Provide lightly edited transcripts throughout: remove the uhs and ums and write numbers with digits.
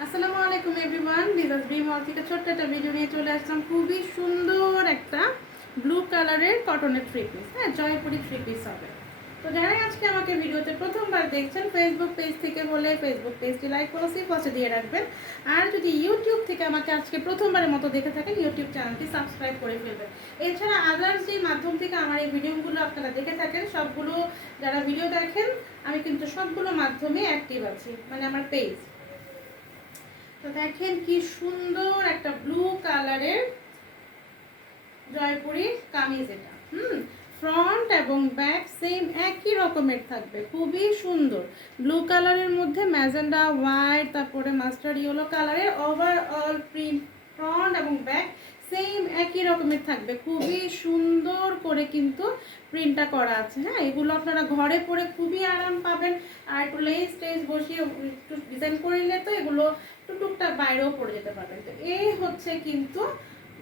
আসসালামু আলাইকুম everyone, this B মল থেকে ছোট্ট একটা ভিডিও নিয়ে চলে আসলাম। খুবই সুন্দর একটা ব্লু কালারের কটনের থ্রি পিস, হ্যাঁ জয়পুরি থ্রি পিস হবে। তো যারাই আজকে আমাকে ভিডিওতে প্রথমবার দেখছেন, ফেসবুক পেজ থেকে হলে ফেসবুক পেজটি লাইক ফলো পাশে দিয়ে রাখবেন। আর যদি ইউটিউব থেকে আমাকে আজকে প্রথমবারের মতো দেখে থাকেন, ইউটিউব চ্যানেলটি সাবস্ক্রাইব করে ফেলবেন। এছাড়া আদার্স যে মাধ্যম থেকে আমার এই ভিডিওগুলো আপনারা দেখে থাকেন, সবগুলো যারা ভিডিও দেখেন আমি কিন্তু সবগুলো মাধ্যমে অ্যাক্টিভ আছি, মানে আমার পেজ। তো দেখেন কি সুন্দর একটা ব্লু কালারের জয়পুরি কামিজ এটা। ফ্রন্ট এবং ব্যাক সেম একই রকমের থাকবে, খুবই সুন্দর। ব্লু কালারের মধ্যে ম্যাজেন্ডা হোয়াইট, তারপরে মাস্টার্ড ইয়েলো কালারের ওভারঅল প্রিন্ট, ফ্রন্ট এবং ব্যাক সেম একই রকমের থাকবে। খুবই সুন্দর করে কিন্তু প্রিন্টটা করা আছে। হ্যাঁ, এগুলো আপনারা ঘরে পরে খুবই আরাম পাবেন। আর একটু লেস টেস বসিয়ে একটু ডিজাইন করে নিলে তো এগুলো টুকটাক বাইরেও পরে যেতে পারবেন। তো এই হচ্ছে কিন্তু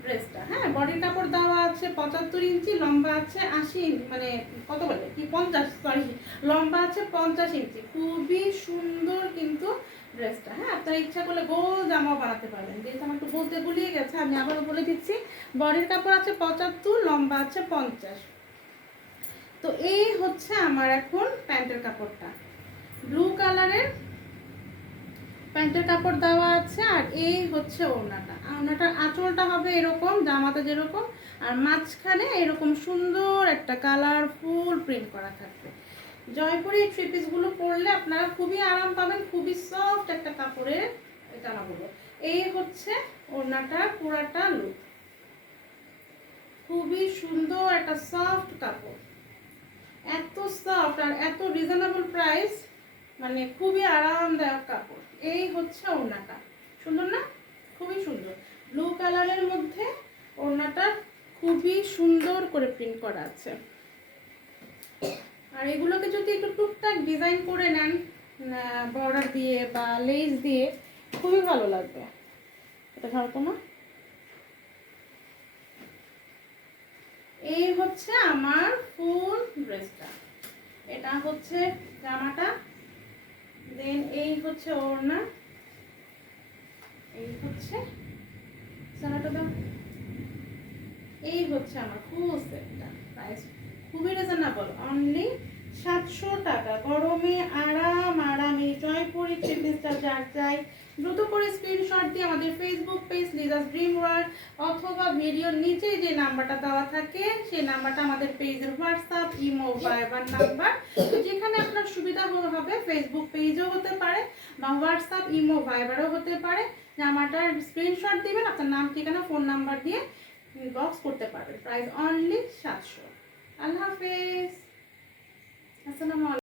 ড্রেসটা। হ্যাঁ, বডির কাপড় দেওয়া আছে 75 ইঞ্চি, লম্বা আছে 80, মানে কত বলে কি 50, সরি, লম্বা আছে 50 ইঞ্চি। খুবই সুন্দর কিন্তু ড্রেসটা। হ্যাঁ, আপনারা ইচ্ছা করলে গোল জামাও বানাতে পারবেন। যেহেতু আমার একটু বলতে ভুলিয়ে গেছে, আমি আবারও বলে দিচ্ছি। বডির কাপড় আছে 75, লম্বা আছে 50। তো এই হচ্ছে আমার এখন প্যান্টের কাপড়টা, ব্লু কালারের প্যান্টের কাপড় দেওয়া আছে। আর এই হচ্ছে ওড়নাটার আঁচলটা হবে এরকম, জামাতে যেরকম, আর মাঝখানে এরকম সুন্দর একটা কালারফুল প্রিন্ট করা থাকবে। জয়পুরি থ্রি পিসগুলো পরলে আপনারা খুবই আরাম পাবেন, খুবই সফট একটা কাপড়ের জামাগুলো। এই হচ্ছে ওড়নাটার পুরাটা লুক, খুবই সুন্দর একটা সফট কাপড়, এত সফট আর এত রিজনেবল প্রাইস, মানে খুবই আরামদায়ক কাপড়। এই হচ্ছে ওড়নাটা, সুন্দর না? খুবই সুন্দর ব্লু কালারের মধ্যে ওড়নাটা খুবই সুন্দর করে প্রিন্ট করা আছে। আর এগুলোকে যদি একটু টুকটাক ডিজাইন করে নেন বর্ডার দিয়ে বা লেস দিয়ে, খুবই ভালো লাগবে। এটা ধরো তোমার। এই হচ্ছে আমার ফুল ড্রেসটা, এটা হচ্ছে জামাটা, দেন এই হচ্ছে ওড়না, এই হচ্ছে জামাটা দাও, এই হচ্ছে আমার ফুল সেটটা। প্রাইস খুবই রিজনেবল, অনলি 700 টাকা। গরমে আরাম এই জয়পুরি থ্রি পিসটা যার চাই দ্রুত করে স্ক্রিনশট দিয়ে আমাদের Facebook page Liza's dream world অথবা ভিডিওর নিচে যে নাম্বারটা দেওয়া থাকে সেই নাম্বারটা আমাদের পেজের হোয়াটসঅ্যাপ, ইমো, ভাইবার নাম্বার। যেখানে আপনার সুবিধা হবে, ফেসবুক পেজও হতে পারে বা হোয়াটসঅ্যাপ, ইমো, ভাইবারও হতে পারে। জামাটার স্ক্রিনশট দিবেন, আপনার নাম, ঠিকানা, ফোন নাম্বার দিয়ে বক্স করতে পারবেন। Price only 700। আল্লাহ হাফেজ, আসসালামু আলাইকুম।